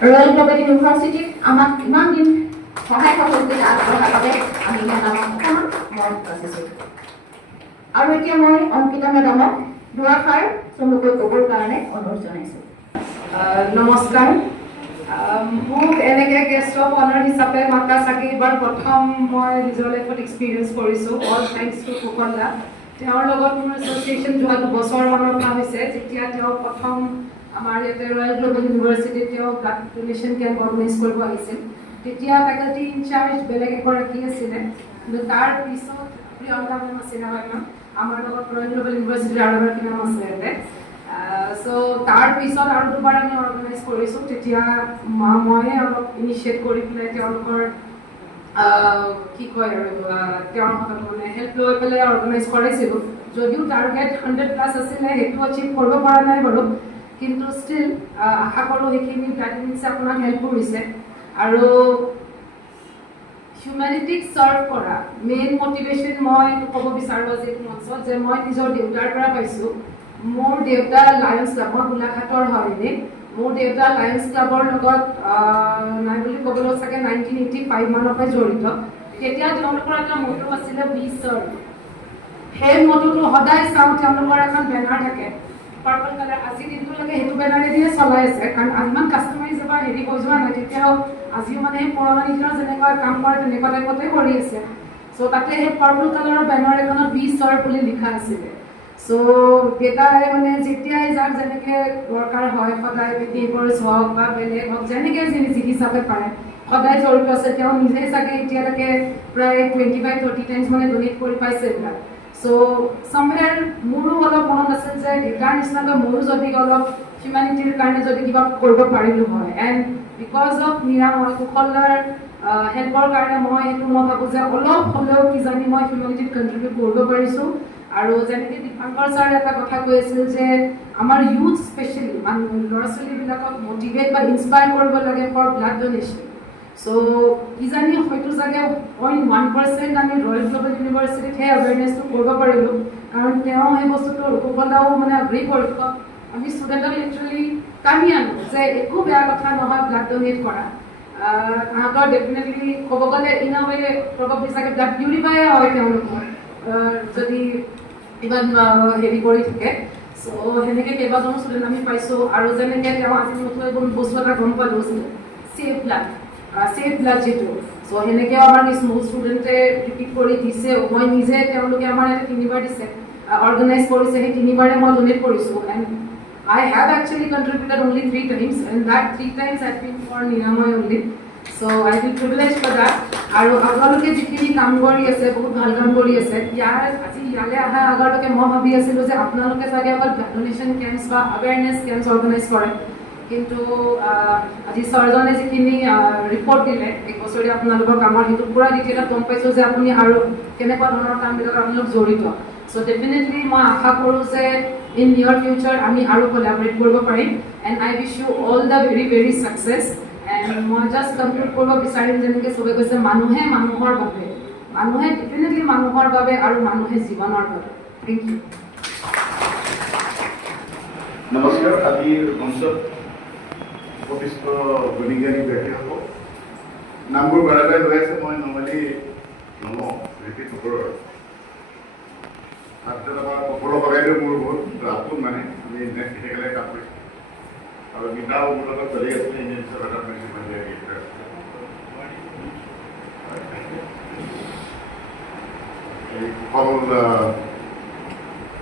Royal global ইউনিভাৰ্চিটিত আমাক ইমান দিন সহায় সহযোগিতা আগবঢ়াৰ বাবে আমি মেডামক অকণমান মৰম যাচিছোঁ। আৰু এতিয়া মই অংকিতা মেডামক দুআষাৰ চমুকৈ ক'বৰ কাৰণে অনুৰোধ জনাইছোঁ। নমস্কাৰ। মোক এনেকৈ গেষ্ট অফ অনাৰ হিচাপে মাতা চাগে এইবাৰ প্ৰথম মই নিজৰ লাইফত এক্সপিৰিয়েঞ্চ কৰিছোঁ। অল থেংকছ টু ফুকন দা। তেওঁৰ লগত মোৰ এছ'চিয়েশ্যন যোৱা দুবছৰমানৰ পৰা হৈছে, যেতিয়া তেওঁ প্ৰথম আমাৰ ইয়াতে ৰয়েল গ্লোবেল ইউনিভাৰ্চিটিত তেওঁ ব্লাড ডোনেশ্যন কেম্প অৰ্গেনাইজ কৰিব আহিছিল। তেতিয়া ফেকাল্টি ইনচাৰ্জ বেলেগ এগৰাকী আছিলে, কিন্তু তাৰ পিছত প্ৰিয়ংকা মেম আছিলে হয় মেম, আমাৰ লগত ৰয়েল গ্লোবেল ইউনিভাৰ্চিটিৰ আৰু এগৰাকী মেম আছিলে ইয়াতে। চ' তাৰ পিছত আৰু দুবাৰ আমি অৰ্গেনাইজ কৰিছোঁ। তেতিয়া মই অলপ ইনিচিয়েট কৰি পেলাই তেওঁলোকৰ কি কয় আৰু তেওঁৰ হাতত মানে হেল্প লৈ পেলাই অৰ্গেনাইজ কৰাইছিলোঁ। যদিও টাৰ্গেট 100+ আছিলে, সেইটো এচিভ কৰিব পৰা নাই বাৰু, কিন্তু ষ্টিল আশা কৰোঁ সেইখিনি প্লেটফৰ্মছে আপোনাক হেল্প কৰিছে। আৰু হিউমেনিটিক ছাৰ্ভ কৰা মেইন মটিভেশ্যন মই ক'ব বিচাৰোঁ আজি মঞ্চত, যে মই নিজৰ দেউতাৰ পৰা পাইছোঁ। মোৰ দেউতা লায়ন্স ক্লাব, মই গোলাঘাটৰ হয় এনেই। মোৰ দেউতা লায়ন্স ক্লাবৰ লগত নাই বুলি ক'বলৈ চাগে 1985 মানৰ পৰাই জড়িত। তেতিয়া তেওঁলোকৰ এটা মটো আছিলে বি ছাৰ্ভ। সেই মটোটো সদায় চাওঁ, তেওঁলোকৰ এখন বেনাৰ থাকে পাৰ্পল কালাৰ, আজি দিনটোলৈকে সেইটো বেনাৰে দিয়ে চলাই আছে, কাৰণ ইমান কাষ্টমাইজ এবাৰ হেৰি হৈ যোৱা নাই। তেতিয়াও আজিও মানে সেই পুৰণা দিনৰ যেনেকুৱা কাম কৰে তেনেকুৱা টাইপতে কৰি আছে। চ' তাতে সেই পাৰ্পল কালাৰৰ বেনাৰ এখনত বি ছাৰ্ভ বুলি লিখা আছিলে। চ' দেউতাই মানে যেতিয়াই যাক যেনেকৈ দৰকাৰ হয়, সদায় নেইবাৰ্ছ হওক বা বেলেগ হওক, যেনেকৈ যি হিচাপে পাৰে সদায় জড়িত আছে। তেওঁ নিজে চাগে এতিয়ালৈকে প্ৰায় 25-30 টাইমছ মানে ডনেট কৰি পাইছে এইবিলাক। চ' চামৱেৰ মোৰো অলপ মনত আছিল যে দেউতাৰ নিচিনাকৈ মোৰো যদি অলপ হিউমেনিটিৰ কাৰণে যদি কিবা কৰিব পাৰিলোঁ হয়। এণ্ড বিকজ অফ নিৰাময় কুশলদাৰ হেল্পৰ কাৰণে মই ভাবোঁ যে অলপ হ'লেও কিজানি মই হিউমেনিটিত কণ্ট্ৰিবিউট কৰিব পাৰিছোঁ। আৰু যেনেকৈ দীপাংকৰ ছাৰে এটা কথা কৈ আছিল যে আমাৰ ইউথ স্পেচিয়েলি ল'ৰা ছোৱালীবিলাকক মটিভেট বা ইনস্পায়াৰ কৰিব লাগে ফৰ ব্লাড ডোনেশ্যন। চ' কিজানি হয়তো চাগে 0.1% আমি ৰয়েল গ্লোবেল ইউনিভাৰ্চিটিত সেই এৱেৰনেছটো কৰিব পাৰিলোঁ, কাৰণ তেওঁ সেই বস্তুটো কুশলদাও মানে এগ্ৰী কৰিব। আমি ষ্টুডেণ্টক লিটাৰেলি কাঢ়ি আনো যে একো বেয়া কথা নহয় ব্লাড ডোনেট কৰা। তাহাঁতৰ ডেফিনেটলি ক'ব গ'লে ইন আ ৱে প্ৰবব্লি চাগে ব্লাড পিউৰিফাই হয় তেওঁলোকৰ যদি ইমান হেৰি কৰি থাকে। চ' সেনেকৈ কেইবাজনো ষ্টুডেণ্ট আমি পাইছোঁ। আৰু যেনেকৈ তেওঁ আজি নতুন বস্তু এটা গম পালোঁ, ছেভ ব্লাড যিটো। চ' সেনেকৈও আমাৰ কিছুমান ষ্টুডেণ্টে ৰিপিট কৰি দিছে। মই নিজে তেওঁলোকে আমাৰ ইয়াতে 3বাৰ দিছে, অৰ্গেনাইজ কৰিছে, সেই 3বাৰে মই ডনেট কৰিছোঁ। And I have actually contributed only 3 times, and that 3 times has been for Niramoy only. So I feel privileged for that. আৰু আপোনালোকে যিখিনি কাম কৰি আছে, বহুত ভাল কাম কৰি আছে। আজি ইয়ালৈ অহাৰ আগলৈকে মই ভাবি আছিলোঁ যে আপোনালোকে চাগে অকল ব্লাড ডোনেশ্যন কেম্পছ বা আৱেৰনেছ কেম্পছ অৰ্গেনাইজ কৰে, কিন্তু আজি ছাৰজনে যিখিনি ৰিপৰ্ট দিলে এক বছৰীয়া আপোনালোকৰ কামৰ, সেইটো পূৰা ডিটেইলত গম পাইছোঁ যে আপুনি আৰু কেনেকুৱা ধৰণৰ কামবিলাকত আপোনালোক জড়িত। চ' ডেফিনেটলি মই আশা কৰোঁ যে ইন নিয়ৰ ফিউচাৰ আমি আৰু কলাবৰেট কৰিব পাৰিম। And I wish you all the very success. And মই জাষ্ট কনক্লুড কৰিব বিচাৰিম, যেনেকৈ চবে কৈছে মানুহে মানুহৰ বাবে, মানুহে ডেফিনেটলি মানুহৰ বাবে আৰু মানুহে জীৱনৰ বাবে। Thank you. নমস্কাৰ। আজিৰ মঞ্চত উপবিষ্ট গুণীজ্ঞানী ব্যক্তিসকল, নামবোৰ বাৰে বাৰে লৈ আছে, মই নৰ্মেলি নলওঁ, ৰিপিট নকৰোঁ। তাৰপিছত আমাৰ কপলৰ লগাইটো মোৰ বহুত আপোন, মানে আমি নেক্সট একেলগে কাম কৰিছোঁ। আৰু গীতাও মোৰ লগত চলি আছিলে, ইংলিছত এটা এই কুশল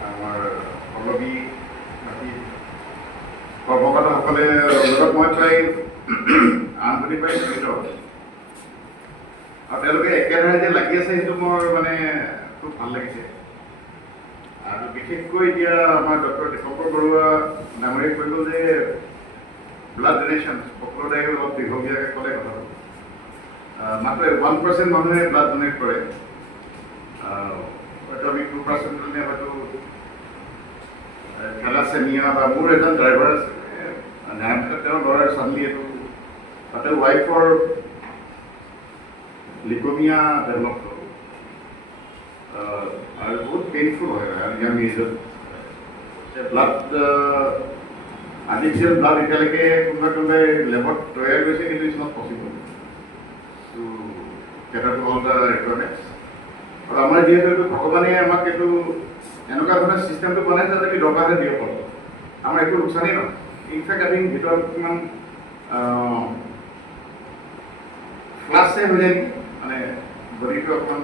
আমাৰ পল্লৱী কৰ্মকৰ্তাসকলে লগত মই প্ৰায় 8 প্ৰায় জড়িত। আৰু তেওঁলোকে একেধাৰে যে লাগি আছে, সেইটো মোৰ মানে খুব ভাল লাগিছে। আৰু বিশেষকৈ এতিয়া আমাৰ ডক্টৰ দীপংকৰ বৰুৱা ডাঙৰীয়ে কৈ গ'ল যে ব্লাড ডোনেশ্যন সকলোৰে অলপ দীঘলীয়াকৈ ক'লে কথাটো। মাত্ৰ 1% মানুহে ব্লাড ডোনেট কৰে, হয়তো আমি 2% হয়তো থেলাছেমিয়া বা মোৰ এজন ড্ৰাইভাৰ আছে, তেওঁৰ ল'ৰাৰ চানলি এইটো, তাতে ৱাইফৰ লিকমিয়া ডেভেলপ হ'ল। আৰু বহুত পেইনফুল হয় ইয়াং এজত। ব্লাড আৰ্টিফিচিয়েল ব্লাড এতিয়ালৈকে কোনোবাই লেবত তৈয়াৰ কৰিছে, কিন্তু it's not possible to cater to all the requirements. আৰু আমাৰ যিহেতু এইটো ভগৱানে আমাক এইটো এনেকুৱা ধৰণৰ ছিষ্টেমটো বনাইছে যাতে আমি দৰকাৰহে দিব পাৰোঁ, আমাৰ একো লোকচানেই নহয়। ইনফেক্ট আমি ভিতৰত কিমান ফ্লাছে হৈ যায় নেকি, মানে বডিটো অকণমান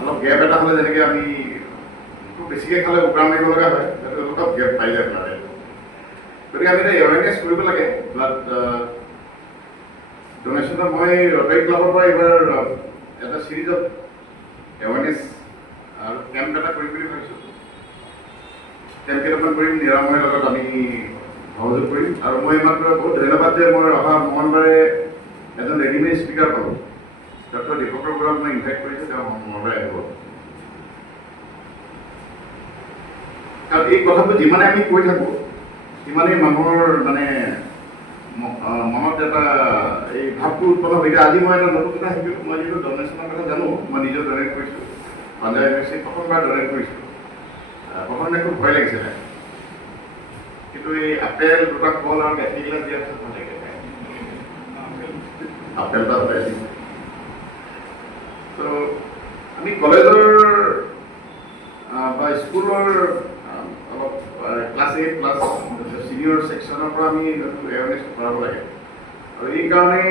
অলপ গেপ এটা হ'লে যেনেকৈ আমি খুব বেছিকৈ খালে উকৰা মাৰিব লগা হয়, যাতে অলপ গেপ পাই যায় ব্লাডে। গতিকে আমি এতিয়া এৱাৰনেছ কৰিব লাগে ব্লাড ডনেশ্যনত। মই ৰটাৰী ক্লাবৰ পৰা এইবাৰ এটা ছিৰিজ অফ এৱাৰনেছ আৰু কেম্প এটা কৰিম বুলি ভাবিছোঁ। কেম্প কেইটামান কৰিম, নিৰাময়ৰ লগত আমি সহযোগ কৰিম। আৰু মই মাত্ৰ বহুত ধন্যবাদ যে মই অহা মঙলবাৰে এজন ৰেডিমেড স্পীকাৰ পালোঁ, ডক্টৰ দীপকৰ বৰুৱাক মই ইনভাইট কৰিছোঁ, তেওঁ মঙলবাৰে আহিব। কাৰণ এই কথাবোৰ যিমানে আমি কৈ থাকোঁ সিমানেই মানুহৰ মানে মনত এটা এই ভাৱটো উৎপন্ন হৈ যায়। আজি মই এটা নতুন কথা শিকিলোঁ। মই যিটো ডনেশ্যনৰ কথা জানো, মই নিজেও ডনেট কৰিছোঁ, পাঞ্জাৱ ইউনিভাৰ্চিটিত প্ৰথমবাৰ ডনেট কৰিছোঁ। প্ৰথমতে খুব ভয় লাগিছিলে, কিন্তু এই আপেল দুটা কল আৰু গাখীৰগিলাচ দিয়াৰ পিছত ভাল লাগে। আপেল এটা ওলাই দিম। ত' আমি কলেজৰ বা স্কুলৰ অলপ ক্লাছ 8 ক্লাছ ছিনিয়ৰ ছেকশ্যনৰ পৰা আমি এৱাৰনেছ কৰাব লাগে। আৰু এই কাৰণে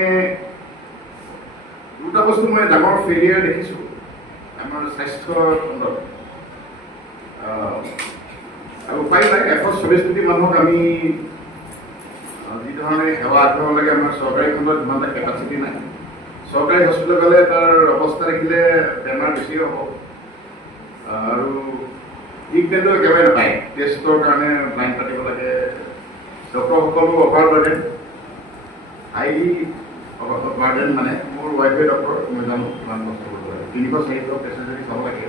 দুটা বস্তু মই ডাঙৰ ফেইলিয়াৰ দেখিছোঁ আমাৰ স্বাস্থ্য খণ্ডত। আৰু উপায় নাই, 124 কোটি মানুহক আমি যি ধৰণে সেৱা আগবঢ়াব লাগে, আমাৰ চৰকাৰী খণ্ডত ইমান এটা কেপাচিটি নাই। চৰকাৰী হস্পিটেল গ'লে তাৰ অৱস্থা দেখিলে বেমাৰ বেছিয়ে হ'ব। আৰু ট্ৰিটমেণ্টটো একেবাৰে নাপায়, টেষ্টৰ কাৰণে লাইন পাতিব লাগে। ডক্টৰসকলো অভাৰ বাৰ্ডেন, হাইলি বাৰ্ডেন। মানে মোৰ ৱাইফে ডক্টৰ, মই জানো কিমান কষ্ট কৰিব লাগে। 300-400 পেচেণ্ট যদি চাব লাগে,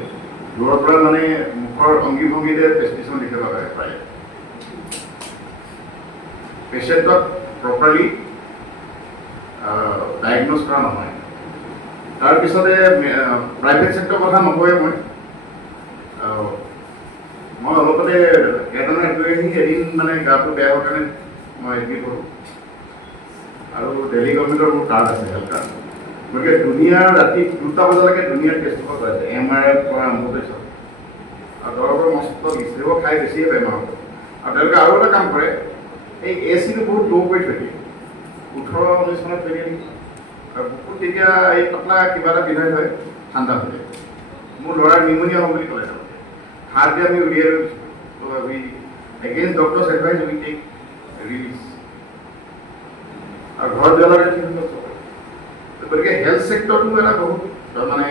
দূৰৰ পৰা মানে মুখৰ অংগী ভংগীতে প্ৰেছক্ৰিপশ্যন লিখিব লাগে প্ৰায়। পেচেণ্টক প্ৰপাৰলি ডায়েগন'জ কৰা নহয়। তাৰপিছতে প্ৰাইভেট ছেক্টৰৰ কথা নকওঁৱে মই অলপতে এজনৰ এদিন মানে গাটো বেয়া হোৱাৰ কাৰণে মই এডমিট কৰোঁ। আৰু দিল্লী গভৰ্ণমেণ্টৰ মোৰ কাৰ্ড আছে, হেল্থ কাৰ্ড। গতিকে দুনিয়াৰ ৰাতি 2টা বজালৈকে দুনিয়াৰ টেষ্ট কৰিব আছে, MRI পৰা আৰম্ভ কৰিছে। আৰু দৰৱৰ মস্ত লিখিব খাই বেছিয়ে বেমাৰ হ'ব। আৰু তেওঁলোকে আৰু এটা কাম কৰে, এই AC-টো বহুত ল' কৰি থৈ দিয়ে, 18-19 মানত থৈ দিয়ে নেকি। আৰু বুকুত তেতিয়া এই পাতলা কিবা এটা বিধাই হয়, ঠাণ্ডা হৈ যায়। মোৰ ল'ৰাৰ নিউমনিয়া হ'ব বুলি ক'লে তেওঁলোকে। হাত দিয়ে আমি উলিয়াই লৈছোঁ। এগেইনষ্ট ডক্টৰ্ছ এডভাইচ উই টেক ৰিলিজ। আৰু ঘৰত যোৱাৰ লগে গতিকে হেল্থ ছেক্টৰটো এটা বহুত মানে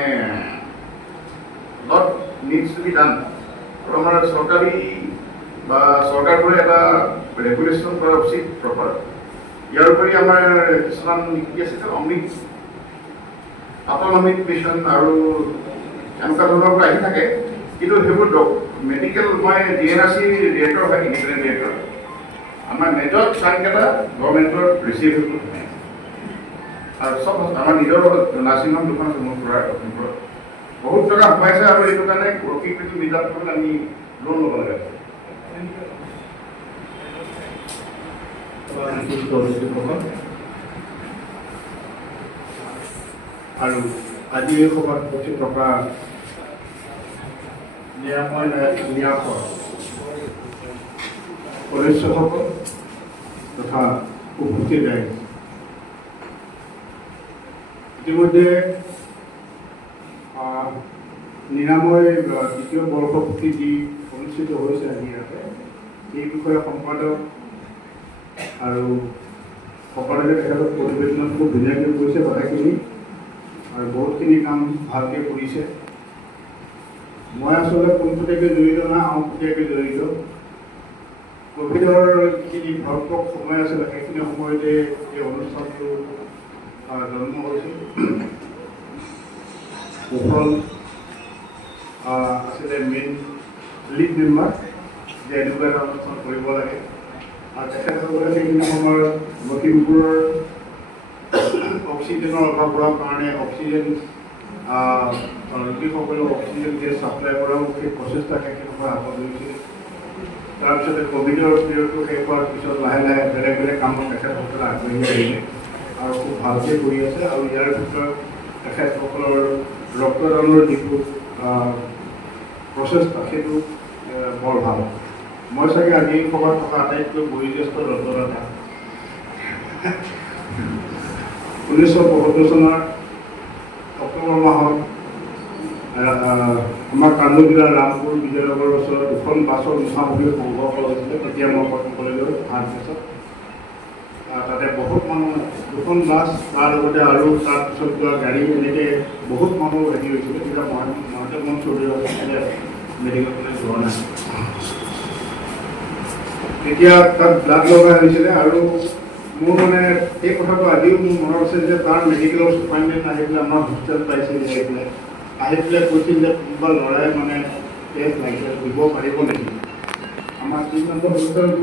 lot needs to be done. আৰু আমাৰ চৰকাৰী বা চৰকাৰবোৰে এটা ৰেগুলেশ্যন কৰা উচিত প্ৰপাৰ। ইয়াৰ উপৰি আমাৰ কিছুমান নীতি আছে, আটল অমৃত মিছন আৰু এনেকুৱা ধৰণৰ পৰা আহি থাকে, কিন্তু সেইবোৰ মেডিকেল মই DNRC ডিৰেক্টৰ হয়, ইণ্ডিপেণ্ডেণ্ট ডিৰেক্টৰ। আমাৰ মেজৰ চাংকেইটা গভৰ্ণমেণ্টৰ ৰিচিভ হৈ নাই। আৰু চব আমাৰ নিজৰ নাৰ্ছিং হোম দুখন আছে মোৰ পৰা লখিমপুৰত। বহুত টকা সোমাইছে আৰু এইটো কাৰণে প্ৰকৃতিটো নিজাত থবলৈ আমি লোন ল'ব লগা আছে। আৰু আজি এই সভাত উপস্থিত থকা নিৰাময় ন্যাসৰ সদস্যসকল তথা উপস্থিত ৰাইজ, ইতিমধ্যে নিৰাময় দ্বিতীয় বৰ্ষপূৰ্তি যি অনুষ্ঠিত হৈছে আজি ইয়াতে, এই বিষয়ে সম্পাদক আৰু সম্পাদকে তেখেতক প্ৰতিবেদনত খুব ধুনীয়াকৈ কৈছে কথাখিনি, আৰু বহুতখিনি কাম ভালকৈ কৰিছে। মই আচলতে পোনপটীয়াকৈ জড়িত নাই, আওপকীয়াকৈ জড়িত। ক'ভিডৰ যিখিনি ভৰপক সময় আছিলে সেইখিনি সময়তে এই অনুষ্ঠানটো জন্ম হৈছিল। কুশল আছিলে মেইন লিড মেম্বাৰ যে এনেকুৱা এটা অনুষ্ঠান কৰিব লাগে। আৰু তেখেতসকলে সেইখিনি সময়ত লখিমপুৰৰ অক্সিজেনৰ অভাৱ হোৱাৰ কাৰণে অক্সিজেন ৰোগীসকলক অক্সিজেন গেছ ছাপ্লাই কৰাও সেই প্ৰচেষ্টা সেইখিনি সময় হাতত লৈছিল। তাৰপিছতে ক'ভিডৰ পিৰিয়ডটো শেষ হোৱাৰ পিছত লাহে লাহে বেলেগ বেলেগ কামত তেখেতসকলে আগবাঢ়ি আহিলে আৰু খুব ভালকৈ কৰি আছে। আৰু ইয়াৰ ভিতৰত তেখেতসকলৰ ৰক্তদানৰ যিটো প্ৰচেষ্টা সেইটো বৰ ভাল। মই চাগে আজি সভাত থকা আটাইতকৈ বয়োজ্যেষ্ঠ ৰক্তদাতা। 1975 চনৰ অক্টোবৰ মাহত আমাৰ কামৰূপ জিলাৰ ৰামপুৰ বিজয়নগৰৰ ওচৰত দুখন বাছৰ মুখামুখি সংঘৰ্ষ হৈছিলে। তেতিয়া মই কলেজৰ ভাল পাছত তাতে বহুত মানুহ, দুখন বাছ, তাৰ লগতে আৰু তাৰপিছত যোৱা গাড়ী, এনেকৈ বহুত মানুহ হেৰি হৈছিলে। তেতিয়া মহাদেৱ চৌধুৰী আছিলে মেডিকেল কলেজ যোৱা নাই। তেতিয়া তাত ব্লাড লগা হৈছিলে আৰু মোৰ মানে এই কথাটো আজিও মোৰ মনত আছে যে তাৰ মেডিকেলৰ ছুপাৰিনটেণ্ডেণ্ট আহি পেলাই আমাৰ হস্পিটেল পাইছিল, আহি পেলাই কৈছিল যে কোনোবা ল'ৰাই মানে টেষ্ট লাগিছে, দিব পাৰিব নেকি। আমাৰ 3 নম্বৰ হস্পিটেলটো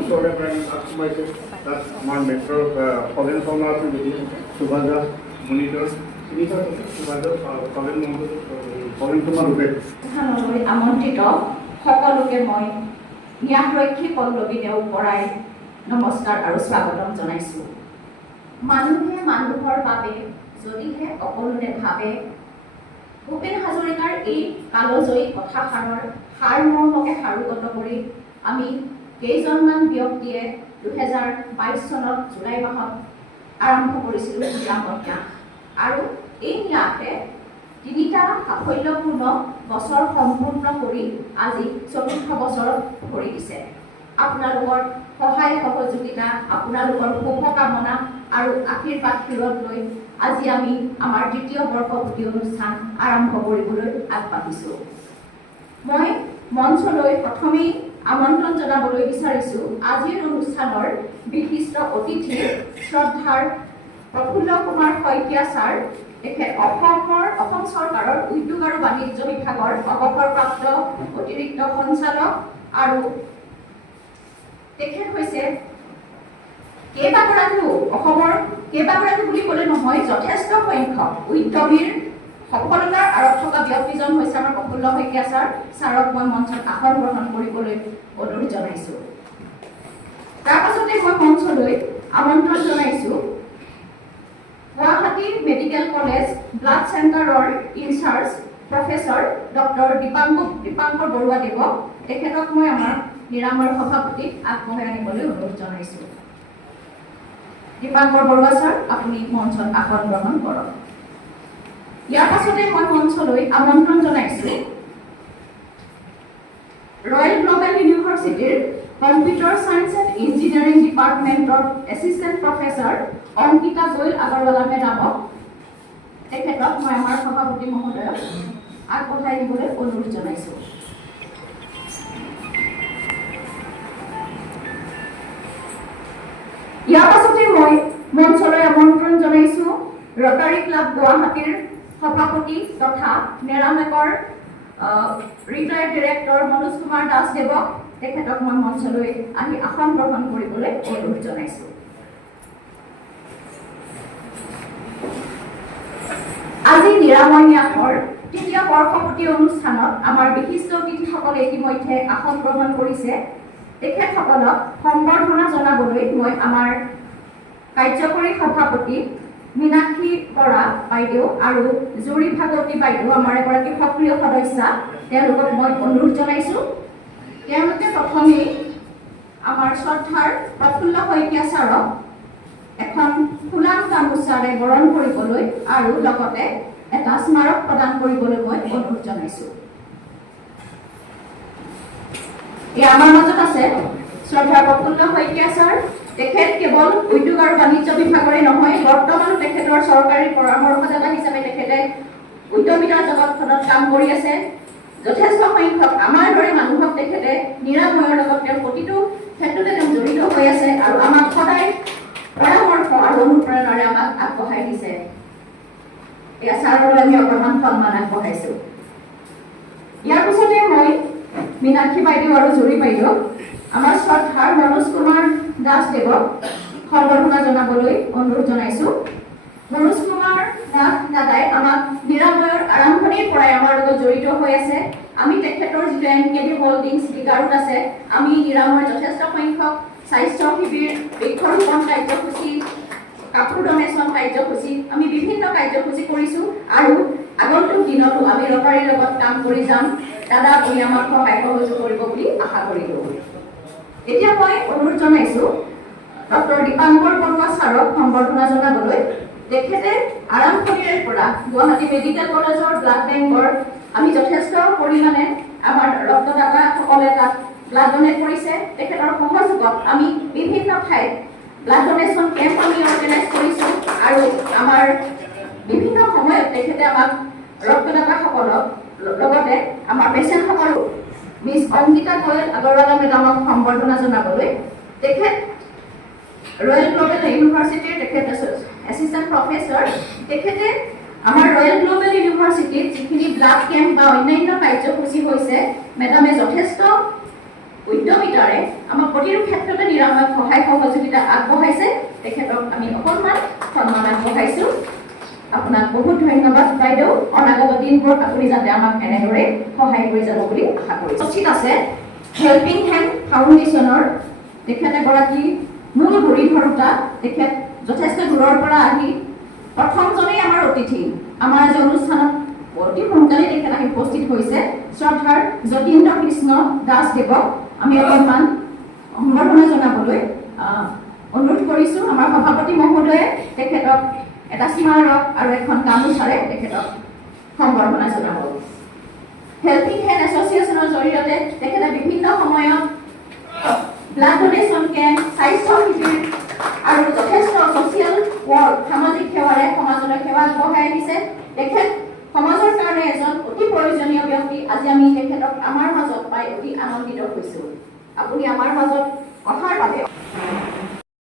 ওচৰতে প্ৰায় তাত সোমাইছে। তাত আমাৰ মেট্ৰ' খগেন শৰ্মা আছে, সুভাষ দাস মনিটৰ, সুভাষ দাস খগেন শৰ্মা ৰূপে আমন্ত্ৰিত সকলোকে মই ন্যাসৰক্ষী পল্লৱী দেওবৰাই নমস্কাৰ আৰু স্বাগতম জনাইছোঁ। মানুহে মানুহৰ বাবে যদিহে সকলোৰে ভাবে, ভূপেন হাজৰিকাৰ এই কালজয়ী কথাষাৰৰ সাৰমৰ্মকে সাৰোগত কৰি আমি কেইজনমান ব্যক্তিয়ে 2022 চনত জুলাই মাহত আৰম্ভ কৰিছিলোঁ নিৰাময় ন্যাস। আৰু এই ন্যাসে 3টা সাফল্যপূৰ্ণ বছৰ সম্পূৰ্ণ কৰি আজি 4ৰ্থ বছৰত ভৰি দিছে। আপোনালোকৰ সহায় সহযোগিতা, আপোনালোকৰ শুভকামনা আৰু আশীৰ্বাদ লৈ আজি আমি আমাৰ 3য় বৰ্ষপূৰ্তি অনুষ্ঠান আৰম্ভ কৰিবলৈ আগবাঢ়িছোঁ। মই মঞ্চলৈ প্ৰথমেই আমন্ত্ৰণ জনাবলৈ বিচাৰিছোঁ আজিৰ অনুষ্ঠানৰ বিশিষ্ট অতিথি শ্ৰদ্ধাৰ প্ৰফুল্ল কুমাৰ শইকীয়া ছাৰ। তেখেত অসম চৰকাৰৰ উদ্যোগ আৰু বাণিজ্য বিভাগৰ অৱসৰপ্ৰাপ্ত অতিৰিক্ত সঞ্চালক আৰু তেখেত হৈছে অসমৰ কেইবাগৰাকী বুলি ক'লে নহয়, যথেষ্ট সংখ্যক উদ্যমীৰ সফলতাৰ আঁৰত থকা ব্যক্তিজন হৈছে আমাৰ প্ৰফুল্ল শইকীয়া ছাৰ। ছাৰক মই মঞ্চত আসন গ্ৰহণ কৰিবলৈ অনুৰোধ জনাইছোঁ। তাৰ পাছতে মই মঞ্চলৈ আমন্ত্ৰণ জনাইছোঁ গুৱাহাটী মেডিকেল কলেজ ব্লাড চেণ্টাৰৰ incharge professor doctor Dipankar Barua দেৱক। তেখেতক মই আমাৰ নিৰাময়ৰ সভাপতিক আগবঢ়াই আনিবলৈ অনুৰোধ জনাইছোঁ। দীপাংকৰ বৰুৱা ছাৰ, আপুনি মঞ্চত আসন গ্ৰহণ কৰক। ইয়াৰ পাছতে মই মঞ্চলৈ আমন্ত্ৰণ জনাইছোঁ ৰয়েল গ্ল'বেল ইউনিভাৰ্চিটিৰ কম্পিউটাৰ ছায়েন্স এণ্ড ইঞ্জিনিয়াৰিং ডিপাৰ্টমেণ্টৰ এছিষ্টেণ্ট প্ৰফেচৰ অংকিতা গোয়েল আগৰৱালা মেডামক। তেখেতক মই আমাৰ সভাপতি মহোদয়ক আগবঢ়াই দিবলৈ অনুৰোধ জনাইছোঁ। ইয়াৰ পাছতে মই মঞ্চলৈ আমন্ত্ৰণ জনাইছোঁ ৰটাৰী ক্লাব গুৱাহাটীৰ সভাপতি তথা নেৰামেকৰ ৰিটায়াৰ্ড ডিৰেক্টৰ মনোজ কুমাৰ দাস দেৱক। তেখেতক মই মঞ্চলৈ আহি আসন গ্ৰহণ কৰিবলৈ অনুৰোধ জনাইছোঁ। আজি নিৰাময় ন্যাসৰ 3য় বৰ্ষপূৰ্তি অনুষ্ঠানত আমাৰ বিশিষ্ট অতিথিসকলে ইতিমধ্যে আসন গ্ৰহণ কৰিছে। তেখেতসকলক সম্বৰ্ধনা জনাবলৈ মই আমাৰ কাৰ্যকৰী সভাপতি মীনাক্ষী বৰা বাইদেউ আৰু জুৰি ভাগৱতী বাইদেউ, আমাৰ এগৰাকী সক্ৰিয় সদস্যা, তেওঁলোকক মই অনুৰোধ জনাইছোঁ। তেওঁলোকে প্ৰথমেই আমাৰ শ্ৰদ্ধাৰ প্ৰফুল্ল শইকীয়া ছাৰক এখন ফুলাম গামোচাৰে বৰণ কৰিবলৈ আৰু লগতে এটা স্মাৰক প্ৰদান কৰিবলৈ মই অনুৰোধ জনাইছোঁ। আমাৰ মাজত আছে শ্ৰদ্ধাৰ প্ৰফুল্ল শইকীয়া ছাৰ। তেখেত কেৱল উদ্যোগ আৰু বাণিজ্য বিভাগৰে নহয়, বৰ্তমানো তেখেতৰ চৰকাৰী পৰামৰ্শদাতা হিচাপে তেখেতে উদ্যমিতাৰ জগতখনত কাম কৰি আছে। যথেষ্ট সংখ্যক আমাৰ দৰে মানুহক তেখেতে নিৰাময়ৰ লগত তেওঁ প্ৰতিটো ক্ষেত্ৰতে তেওঁ জড়িত হৈ আছে আৰু আমাক সদায় পৰামৰ্শ আৰু অনুপ্ৰেৰণাৰে আমাক আগবঢ়াই দিছে। এয়া ছাৰলৈ আমি অকণমান সন্মান আগবঢ়াইছোঁ। ইয়াৰ পিছতে মই মীনাক্ষী বাইদেউ আৰু জুৰি বাইদেউ আমাৰ শ্ৰদ্ধাৰ মনোজ কুমাৰ দাস দেৱক সম্বৰ্ধনা জনাবলৈ অনুৰোধ জনাইছোঁ। মনোজ কুমাৰ নাথ দাদাই আমাক নিৰাময়ৰ আৰম্ভণিৰ পৰাই আমাৰ লগত জড়িত হৈ আছে। আমি তেখেতৰ যিটো এনকেডি হোল্ডিং স্পীকাৰত আছে, আমি নিৰাময়ৰ যথেষ্ট সংখ্যক স্বাস্থ্য শিবিৰ, বৃক্ষৰোপণ কাৰ্যসূচী, কাপোৰ ডনেশ্যন কাৰ্যসূচী, আমি বিভিন্ন কাৰ্যসূচী কৰিছোঁ আৰু আগন্তুক দিনতো আমি ৰটাৰীৰ লগত কাম কৰি যাম। দাদা আপুনি আমাক সহায় সহযোগ কৰিব বুলি আশা কৰিলোঁ। এতিয়া মই অনুৰোধ জনাইছোঁ ডক্টৰ দীপাংকৰ বৰুৱা ছাৰক সম্বৰ্ধনা জনাবলৈ। তেখেতে আৰম্ভণিৰে পৰা গুৱাহাটী মেডিকেল কলেজৰ ব্লাড বেংকৰ আমি যথেষ্ট পৰিমাণে আমাৰ ৰক্তদাতাসকলে তাত ব্লাড ডনেট কৰিছে। তেখেতৰ সহযোগত আমি বিভিন্ন ঠাইত ব্লাড ডনেশ্যন কেম্প আমি অৰ্গেনাইজ কৰিছোঁ আৰু আমাৰ বিভিন্ন সময়ত তেখেতে আমাক ৰক্তদাতাসকলক লগতে আমাৰ পেচেণ্টসকলক মিছ অংকিতা গোৱেল আগৰৱালা মেডামক সম্বৰ্ধনা জনাবলৈ। তেখেত ৰয়েল গ্লোবেল ইউনিভাৰ্চিটিৰ তেখেত এছিষ্টেণ্ট প্ৰফেচৰ। তেখেতে আমাৰ ৰয়েল গ্লোবেল ইউনিভাৰ্চিটিত যিখিনি ব্লাড কেম্প বা অন্যান্য কাৰ্যসূচী হৈছে, মেডামে যথেষ্ট উদ্যমিতাৰে আমাক প্ৰতিটো ক্ষেত্ৰতে নিৰাময়ত সহায় সহযোগিতা আগবঢ়াইছে। তেখেতক আমি অকণমান সন্মান আগবঢ়াইছোঁ। আপোনাক বহুত ধন্যবাদ বাইদেউ। অনাগত দিনবোৰত আপুনি যাতে আমাক এনেদৰে সহায় কৰি যাব বুলি আশা কৰিছোঁ। ঠিক আছে, হেল্পিং হেণ্ড ফাউণ্ডেশ্যনৰ তেখেত এগৰাকী মূল গুৰিধৰোঁতা। তেখেত যথেষ্ট দূৰৰ পৰা আহি প্ৰথমজনেই আমাৰ অতিথি। আমাৰ আজি অনুষ্ঠানত অতি সোনকালে তেখেত আহি উপস্থিত হৈছে। শ্ৰদ্ধাৰ যতীন্দ্ৰ কৃষ্ণ দাসদেৱক আমি অকণমান সম্বৰ্ধনা জনাবলৈ অনুৰোধ কৰিছোঁ। আমাৰ সভাপতি মহোদয়ে তেখেতক এটা স্মাৰক আৰু এখন গামোচাৰে তেখেতক সম্বৰ্ধনা জনাব। হেল্পিং হেণ্ড এছ'চিয়েশ্যনৰ জৰিয়তে তেখেতে বিভিন্ন সময়ত ব্লাড ডনেশ্যন কেম্প, স্বাস্থ্য শিবিৰ আৰু যথেষ্ট ছ'চিয়েল ৱৰ্ক, সামাজিক সেৱাৰে সমাজলৈ সেৱা আগবঢ়াই আহিছে। তেখেত সমাজৰ কাৰণে এজন অতি প্ৰয়োজনীয় ব্যক্তি। আজি আমি তেখেতক আমাৰ মাজত পাই অতি আনন্দিত হৈছোঁ। আপুনি আমাৰ মাজত কথাৰ বাবে